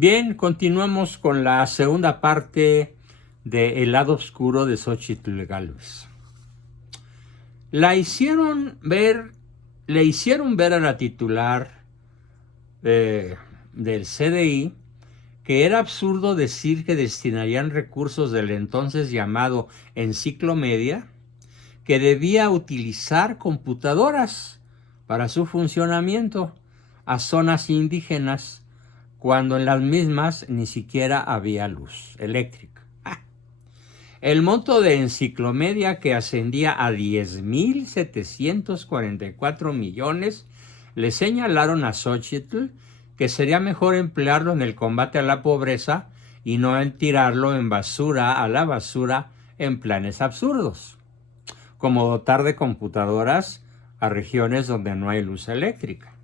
Bien, continuamos con la segunda parte de El lado oscuro de Xóchitl Gálvez. Le hicieron ver a la titular del CDI que era absurdo decir que destinarían recursos del entonces llamado Enciclomedia, que debía utilizar computadoras para su funcionamiento a zonas indígenas, cuando en las mismas ni siquiera había luz eléctrica. El monto de Enciclomedia, que ascendía a 10,744 millones, le señalaron a Xóchitl que sería mejor emplearlo en el combate a la pobreza y no en tirarlo a la basura en planes absurdos, como dotar de computadoras a regiones donde no hay luz eléctrica.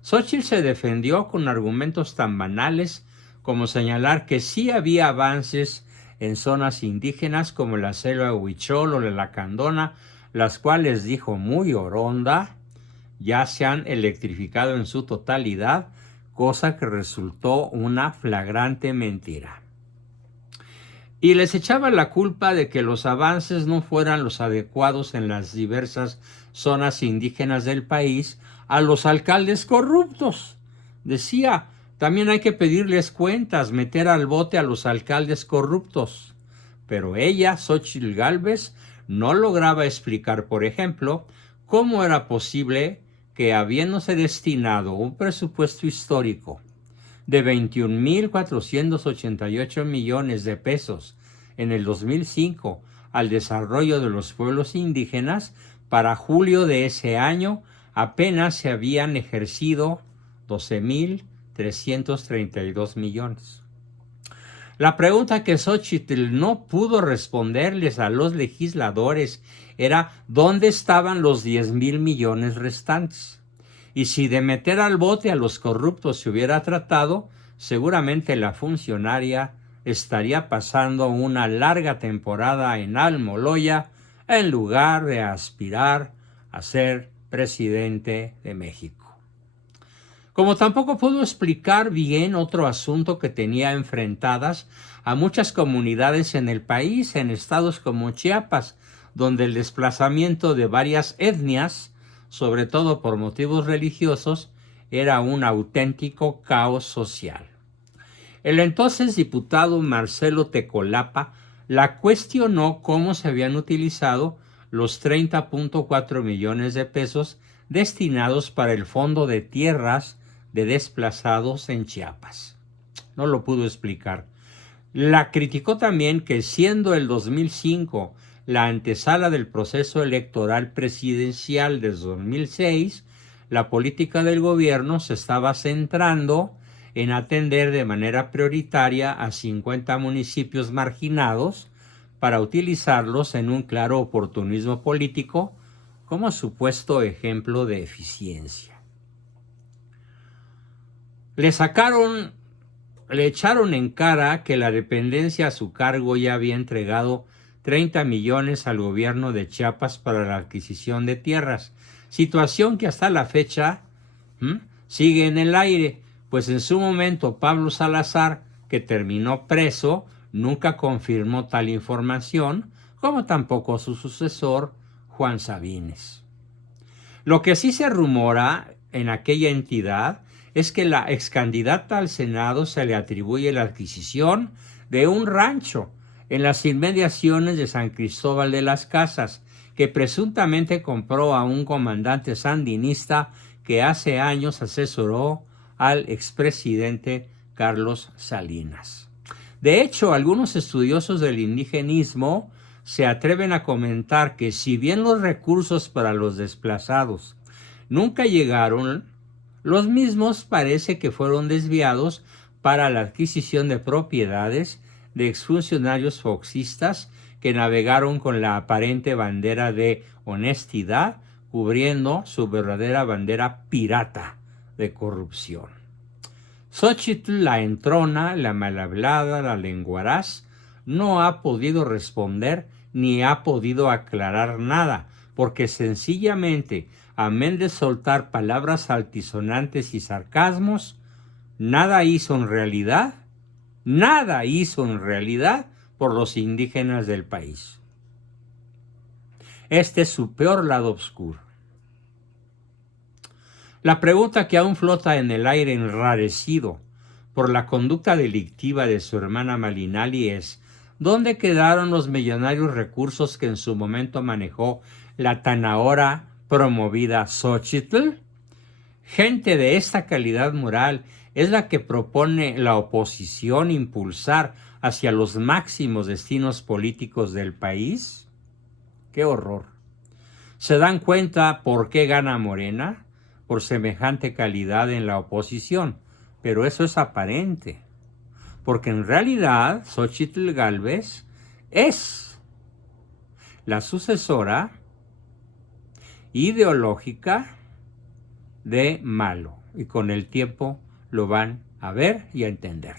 Xóchitl se defendió con argumentos tan banales como señalar que sí había avances en zonas indígenas como la selva Huichol o la Lacandona, las cuales, dijo muy oronda, ya se han electrificado en su totalidad, cosa que resultó una flagrante mentira. Y les echaba la culpa de que los avances no fueran los adecuados en las diversas zonas indígenas del país a los alcaldes corruptos. Decía, también hay que pedirles cuentas, meter al bote a los alcaldes corruptos. Pero ella, Xóchitl Gálvez, no lograba explicar, por ejemplo, cómo era posible que, habiéndose destinado un presupuesto histórico de 21,488 millones de pesos en el 2005 al desarrollo de los pueblos indígenas, para julio de ese año apenas se habían ejercido 12,332 millones. La pregunta que Xóchitl no pudo responderles a los legisladores era ¿dónde estaban los 10,000 millones restantes? Y si de meter al bote a los corruptos se hubiera tratado, seguramente la funcionaria estaría pasando una larga temporada en Almoloya en lugar de aspirar a ser presidente de México. Como tampoco pudo explicar bien otro asunto que tenía enfrentadas a muchas comunidades en el país, en estados como Chiapas, donde el desplazamiento de varias etnias, sobre todo por motivos religiosos, era un auténtico caos social. El entonces diputado Marcelo Tecolapa la cuestionó cómo se habían utilizado los 30,4 millones de pesos destinados para el Fondo de Tierras de Desplazados en Chiapas. No lo pudo explicar. La criticó también que, siendo el 2005 la antesala del proceso electoral presidencial de 2006, la política del gobierno se estaba centrando en atender de manera prioritaria a 50 municipios marginados para utilizarlos en un claro oportunismo político como supuesto ejemplo de eficiencia. Le echaron en cara que la dependencia a su cargo ya había entregado 30 millones al gobierno de Chiapas para la adquisición de tierras, situación que hasta la fecha sigue en el aire, pues en su momento Pablo Salazar, que terminó preso, nunca confirmó tal información, como tampoco su sucesor, Juan Sabines. Lo que sí se rumora en aquella entidad es que la excandidata al Senado se le atribuye la adquisición de un rancho en las inmediaciones de San Cristóbal de las Casas, que presuntamente compró a un comandante sandinista que hace años asesoró al expresidente Carlos Salinas. De hecho, algunos estudiosos del indigenismo se atreven a comentar que, si bien los recursos para los desplazados nunca llegaron, los mismos parece que fueron desviados para la adquisición de propiedades de exfuncionarios foxistas que navegaron con la aparente bandera de honestidad, cubriendo su verdadera bandera pirata de corrupción. Xóchitl, la entrona, la malhablada, la lenguaraz, no ha podido responder ni ha podido aclarar nada, porque sencillamente, amén de soltar palabras altisonantes y sarcasmos, nada hizo en realidad por los indígenas del país. Este es su peor lado oscuro. La pregunta que aún flota en el aire enrarecido por la conducta delictiva de su hermana Malinali es: ¿dónde quedaron los millonarios recursos que en su momento manejó la tan ahora promovida Xóchitl? Gente de esta calidad moral es la que propone la oposición impulsar hacia los máximos destinos políticos del país. ¡Qué horror! ¿Se dan cuenta por qué gana Morena? Por semejante calidad en la oposición, pero eso es aparente, porque en realidad Xóchitl Gálvez es la sucesora ideológica de Malo, y con el tiempo lo van a ver y a entender.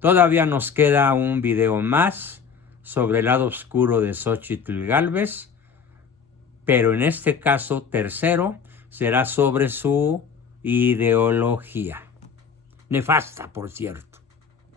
Todavía nos queda un video más sobre el lado oscuro de Xóchitl Gálvez, pero en este caso tercero será sobre su ideología. Nefasta, por cierto.